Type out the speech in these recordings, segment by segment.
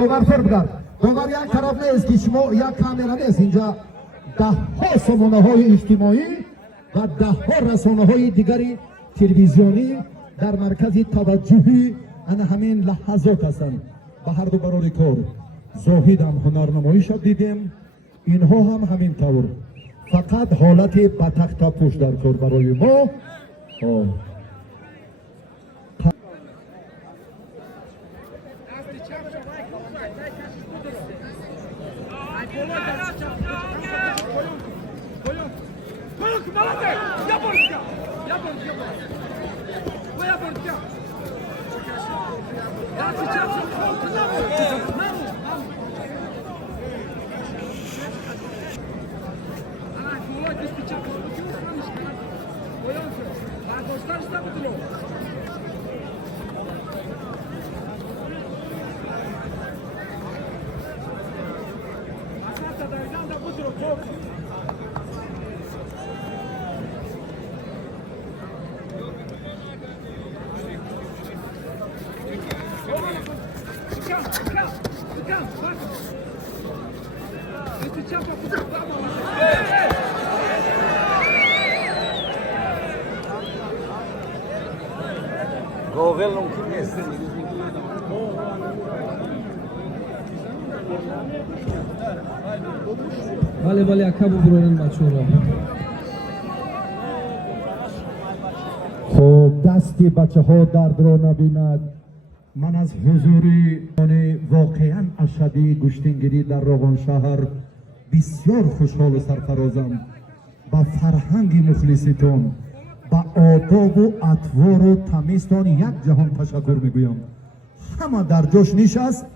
داور فرد داور یک طرف نیست که شما یک کامera نیست اینجا ده ها سامانه های اجتماعی و ده ها رسانه های دیگری تلویزیونی در مرکز توجهی ان همین لحظات هستند. به هر دو برابر کار زاهد هم هنرنماییش دیدیم، اینها هم همین طور. فقط حالت بتخت پشت در کار برای ما. گوگل ممکن نیست. بله اکا بگرونن بچه را. خب دستی بچه ها درد را نبیند. من از حضوری واقعا اشدی گشتنگیری در روغن شهر بسیار خوشحال و سرفرازم. با فرهنگ مخلصیتون، با آداب و اطوار و تمیزتان یک جهان تشکر میگویم. همه در جاش نشست،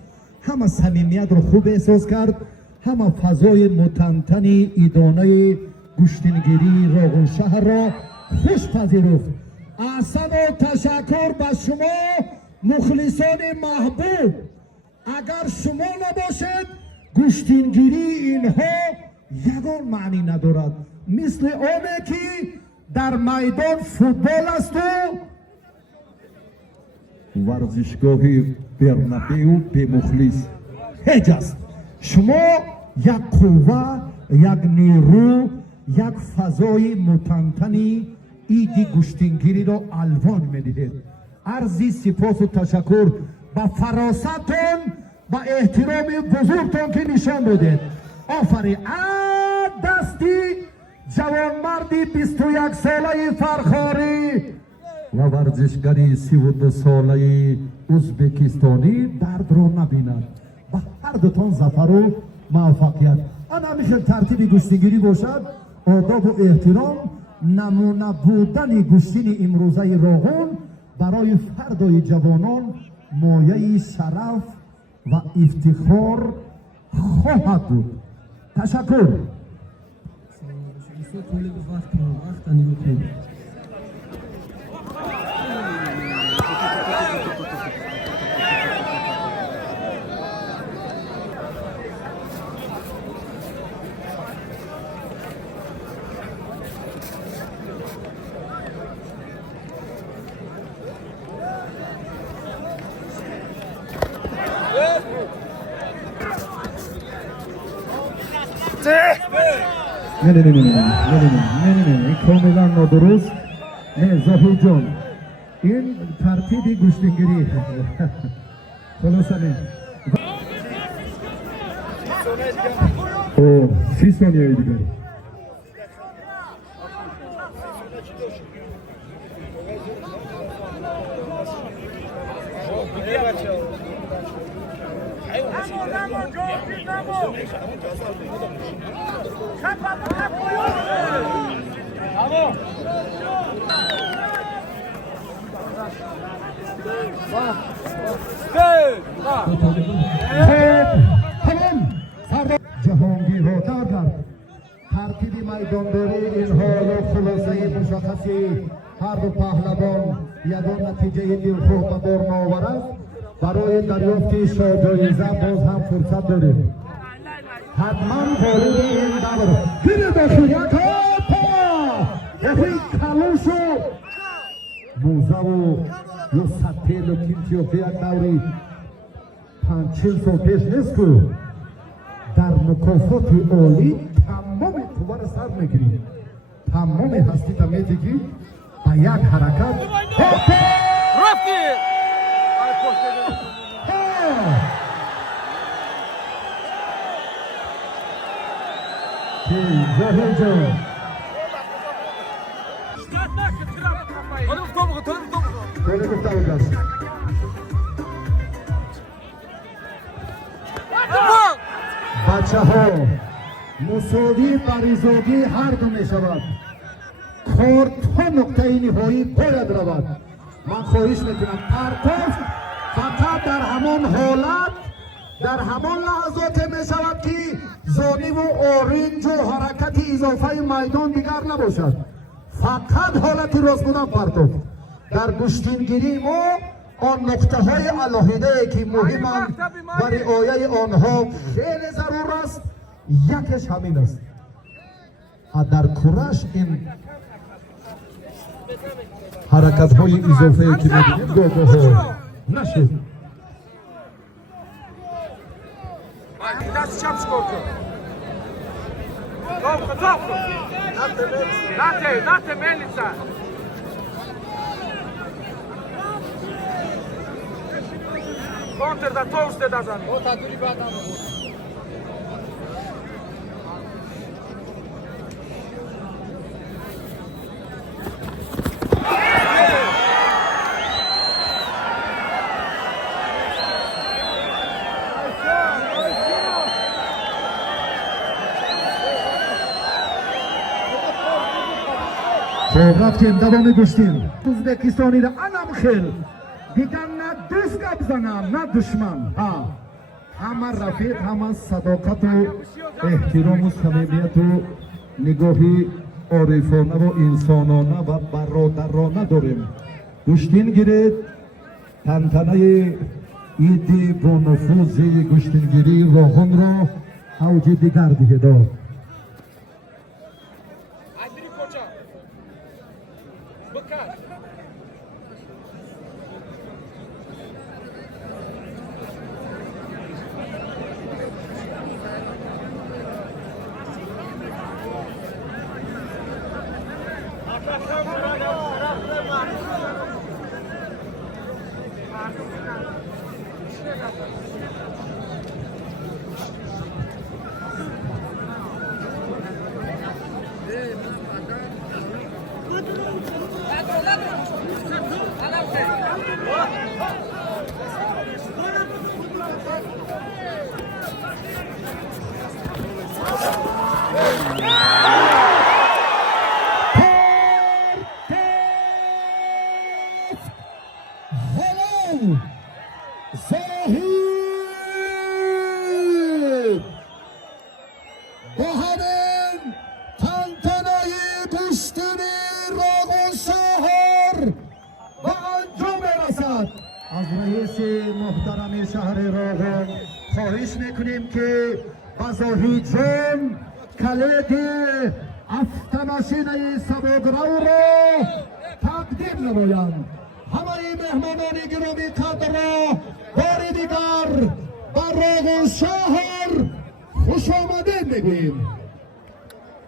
همه صمیمیت رو خوب احساس کرد، همه فضای متنتنی ایدانه گشتنگیری روغن شهر را خوش پذیرفت. احسن و تشکر به شما مخلصان محبوب. اگر شما نباشد گشتنگیری اینها یگان معنی ندارد. مثل آنه که در میدان فوتبال است و ورزشگاهی برنابئو به مخلص هیچ است. شما یک قوه، یک نیرو، یک فضای متنتنی ایدی گشتنگیری را الوان میدهید. عرضی سپاس و تشکر با فراستون، با احترام بزرگتون که نشان دادید. آفرین. دستی جوانمردی 21 ساله فرخاری و ورزشگری 32 ساله ازبکستانی درد رو نبیند. با هر دوتان ظفر و موفقیت. آن همیشه ترتیب گشتنگیری باشد. آداب و احترام، نمونه بودن گشتین امروزه روغن برای فردای جوانان مایه شرف و افتخار خواهد بود. تشکر. نه کاملا نادرست. نه زاهد جان، این ترتیب گشتنگیری خلاصه نه. 30 ثانیه دیگه. جهانگیر را در ترتیب میدانداری اینها و خلاصه مشخصی هر دو پهلوان یگان نتیجه دلخواه به بار نآورد. برای دریافت شاجایزه باز هم فرصت داریم. حتما وارد این دور گیره داشت. یک پا یکی کلوش و موزه و یا سطح لکیم که یک دوری پنچل سال پیش نیست که در مکافات عالی تمام قوا را سر میگیریم، تمام هستی تا میتگی با یک حرکت رفتی زهر جان خیلی گفته بود است. بچه ها مساوی بریزاگی هر دو می شود، کار تا نقطه نهایی باید رود. من خواهش میکنم پرتاف فقط در همان حالت در همان لحظات می شود که زانی و آرنج و حرکت اضافه میدان دیگر نباشد، فقط حالت راست بودن پرتاف. در گشتینگیری ما آن نقطه های علاهیده که مهمند و رعایت آنها خیلی ضرور است، یکش همین است. در کورش این حرکت های اضافه که می‌بینید گاه نشد. دست چپ شکر کن نته ملیسا контр да толсте да зани. О татури бадам. خب رفتیم دوام گشتیم. ازبکستانی را انم خیل دیگر نه دوست گپ زنم نه دشمن، همه رفیق، همه صداقت و احترام و صمیمیت و نگاهی عارفانه و انسانانه و برادرانه داریم. گشتین گیرید تنتنه عید با نفوذ گشتینگیری واقعا را اوج دیگر دیگه داد. از رئیس محترم شهر راغون خواهش میکنیم که بزاهی جان کلید افتماشین سبکرو را تقدیم نمایند. همه مهمانان گرامی قدر را بار دیگر بر راغون شهر خوش آمدید میگوییم.